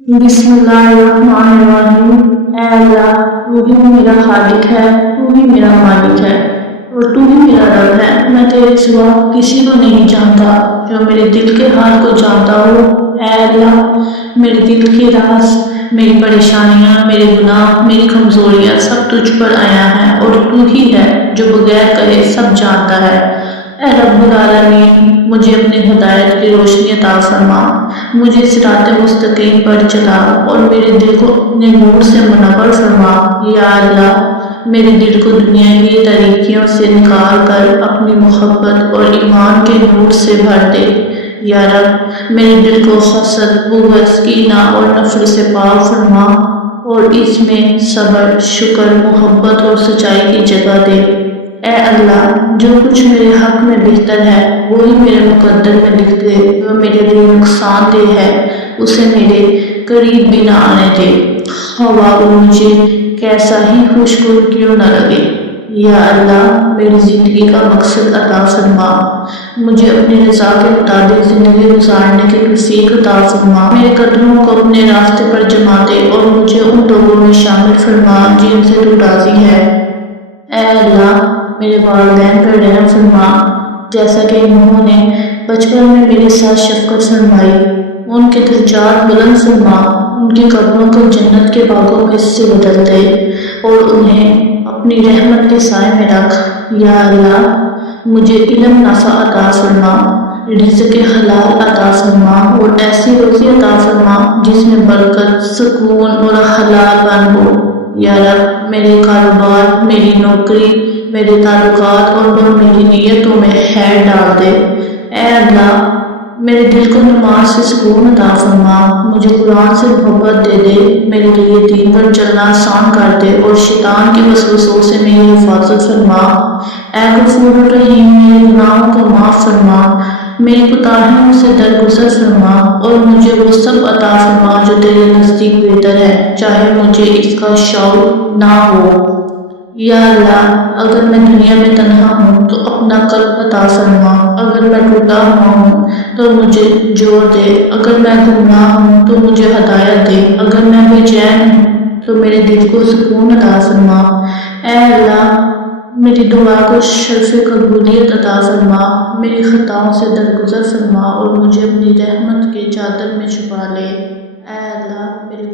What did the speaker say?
बिस्मिल्लाहिर्रहमानिर्रहीम। ऐ अल्लाह, तू ही मेरा खालिक है, तू ही मेरा मालिक है और तू ही मेरा रब है। मैं तेरे सिवा किसी को नहीं जानता जो मेरे दिल के हाल को जानता हो। ऐ अल्लाह, मेरे दिल के राज, मेरी परेशानियाँ, मेरे गुनाह, मेरी कमजोरियाँ सब तुझ पर आया है और तू ही है जो बगैर कहे सब जानता है। ऐ रब्बुल आलमीन, मुझे अपनी हिदायत की रोशनी अता फरमा, मुझे सिरात मुस्तकीम पर चला और मेरे दिल को अपने नूर से मुनव्वर फरमा। या अल्लाह, मेरे दिल को दुनिया की तरीकियों से निकाल कर अपनी मोहब्बत और ईमान के नूर से भर दे। या रब, मेरे दिल को हसद, बुग़्ज़, कीना और नफरत से पाक फरमा और इसमें सब्र, शुक्र, मोहब्बत और सच्चाई की जगह दे। ऐ अल्लाह, जो कुछ मेरे हक में बेहतर है वही मेरे मुकद्दर में लिख दे, जो मेरे लिए नुकसानदेह है उसे मेरे करीब भी न आने दे, हवा वो मुझे कैसा ही खुशगुल क्यों न लगे। या अल्लाह, मेरी ज़िंदगी का मकसद अता फरमा, मुझे अपनी रज़ा के मुताबिक ज़िंदगी गुजारने की तौफ़ीक़ अता फरमा, मेरे कदमों को अपने रास्ते पर जमा दे और मुझे उन लोगों में शामिल फरमा जिनसे तू राज़ी है। ऐ अल्लाह, मेरे वालिदैन पर रहम फरमा, जैसा कि उन्होंने बचपन में मेरे साथ शफ़क़त फरमाई। उनके दर्जात बुलंद फरमा, उनके कब्रों को जन्नत के बागों में से बदल दे और उन्हें अपनी रहमत के साए में रख। या अल्लाह, मुझे इल्म नाफ़ा अता फरमा, रिज़्क़ हलाल अता फरमा और ऐसी रोज़ी अता फरमा जिसमें बरकत, सुकून और हलालपन हो। या रब, मेरे कारोबार, मेरी नौकरी, मेरे ताल्लुकात और मेरी नीयतों में खैर डाल दे। ऐ अल्लाह, मेरे दिल को नमाज से सुकून अता फरमा, मुझे कुरान से मोहब्बत दे दे, मेरे लिए दीन पर चलना आसान कर दे और शैतान के वसवसों से मेरी हिफाजत फरमा। ऐ गफूर रहीम, मेरे गुनाहों को माफ़ फरमा, मेरी कोताहियों से दरगुजर फरमा और मुझे वो सब अता फरमा जो तेरे नज़दीक बेहतर है, चाहे मुझे इसका शौक़ ना हो। या अल्लाह, अगर मैं दुनिया में तन्हा हूँ तो अपना क़ल्ब अता फरमा, अगर मैं टूटा हुआ हूँ तो मुझे जोड़ दे, अगर मैं गुमराह हूँ तो मुझे हदायत दे, अगर मैं बेचैन हूँ तो मेरे दिल को सुकून अता फरमा। ऐ अल्लाह, मेरी दुआ को शर्फ़ कबूलियत अता फरमा, मेरी ख़ताओं से दरगुजर फरमा और मुझे अपनी रहमत के चादर में छुपा ले। ऐ अल्लाह, मेरे